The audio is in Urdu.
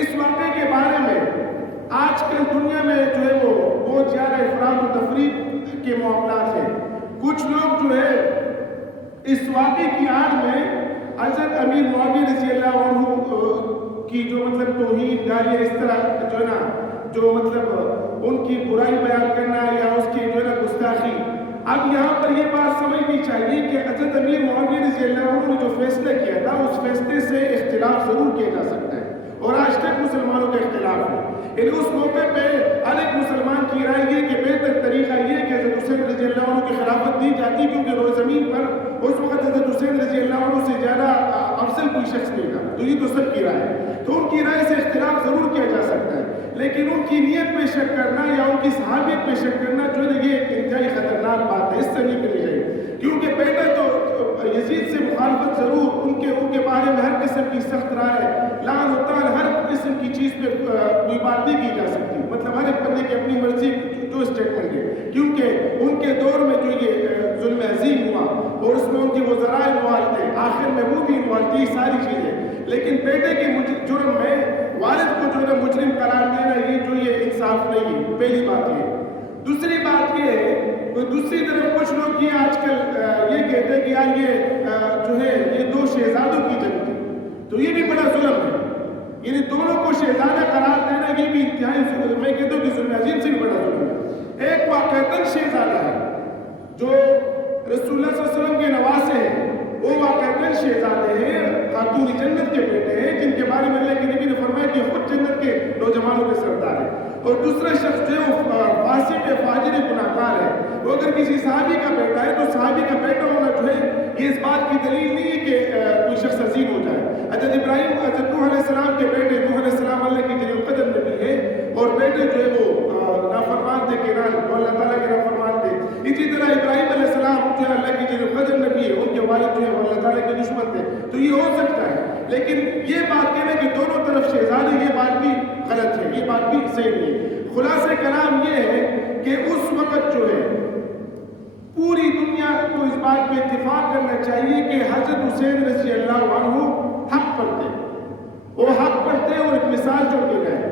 اس واقعے کے بارے میں آج کل دنیا میں جو ہے وہ بہت زیادہ افراد و تفریق کے معاملات ہیں. کچھ لوگ جو ہے اس واقعے کی آڑ میں حضرت امیر معاویہ رضی اللہ عنہ کی جو مطلب توہین گالیاں اس طرح جو ہے نا جو مطلب ان کی برائی بیان کرنا یا اس کی جو ہے نا گستاخی. اب یہاں پر یہ بات سمجھنی چاہیے کہ حضرت امیر معاویہ رضی اللہ عنہ نے جو فیصلہ کیا تھا اس فیصلے سے اختلاف ضرور کیا جا سکتا ہے اور آج تک مسلمانوں کا اختلاف ہے. یعنی اس موقع پہ ہر ایک مسلمان کی رائے یہ کہ بہتر طریقہ یہ کہ حضرت حسین رضی اللہ عنہ کی خلافت دی جاتی کیونکہ روز زمین پر اس وقت حضرت حسین رضی اللہ عنہ سے زیادہ افضل کوئی شخص نہیں تھا. تو یہ تو سب کی رائے ہے. تو ان کی رائے سے اختلاف ضرور کیا جا سکتا ہے لیکن ان کی نیت پہ شک کرنا یا ان کی صحابیت پہ شک کرنا جو ہے یہ انتہائی خطرناک بات ہے. اس سے نہیں کرنی چاہیے کیونکہ پہلے تو یزید سے مخالفت ضرور ان کے بارے میں ہر قسم کی سخت رائے لعن و طعن ہر قسم کی چیز پہ کوئی بات نہیں کی جا سکتی. مطلب ہر ایک بندے کی اپنی مرضی جو اسٹیٹمنٹ ہے کیونکہ ان کے دور میں جو یہ ظلم عظیم ہوا اور اس میں ان کے وزراء انوالو تھے آخر میں وہ بھی انوالو تھی ساری چیزیں. لیکن بیٹے کے جرم میں والد کو جو ہے مجرم قرار دینا یہ انصاف نہیں ہے. پہلی بات یہ. دوسری بات یہ ہے دوسری طرف کچھ لوگ یہ آج کل یہ کہتے ہیں کہ یار یہ جو ہے یہ دو شہزادوں کی جنگ تھی تو یہ بھی بڑا ظلم ہے. یعنی دونوں کو شہزادہ قرار دینا یہ بھی انتہائی ظلم. میں کہتا ہوں کہ ظلم عظیم سے بھی بڑا ظلم ہے. ایک واقعتاً شہزادہ ہے جو رسول اللہ صلی اللہ علیہ وسلم کے نواسے ہیں وہ واقعتاً شہزادے ہیں خاتون جنت کے بیٹے ہیں جن کے بارے میں اللہ کے نبی نے فرمایا کہ خود جنت کے نوجوانوں کے سردار ہیں. اور دوسرا شخص جو ہے فاسق فاجر گناہگار ہے وہ اگر کسی صحابی کا بیٹا ہے تو صحابی کا بیٹا ہونا جو ہے یہ اس بات کی دلیل نہیں ہے کہ کوئی شخص عظیم ہو جائے. حضرت ابراہیم حضرت نوح علیہ السلام کے بیٹے نوح علیہ السلام اللہ کی جلیل القدر نبی ہے اور بیٹے جو ہے وہ نافرمان تھے کنان وہ اللہ تعالیٰ کے نافرمان تھے. اسی طرح ابراہیم علیہ السلام جو ہے اللہ کی جلیل القدر نبی ہے ان کے والد جو ہے وہ اللہ تعالیٰ کے دشمن تھے. تو یہ ہو سکتا ہے لیکن یہ بات کہنا کہ دونوں طرف شہزادے یہ بات بھی غلط ہے یہ بات بھی صحیح نہیں ہے. خلاصہ کلام یہ ہے کہ اس وقت جو ہے پوری دنیا کو اس بات پہ اتفاق کرنا چاہیے کہ حضرت حسین رضی اللہ عنہ حق پر تھے. وہ حق پر تھے اور ایک مثال چھوڑ کے گئے.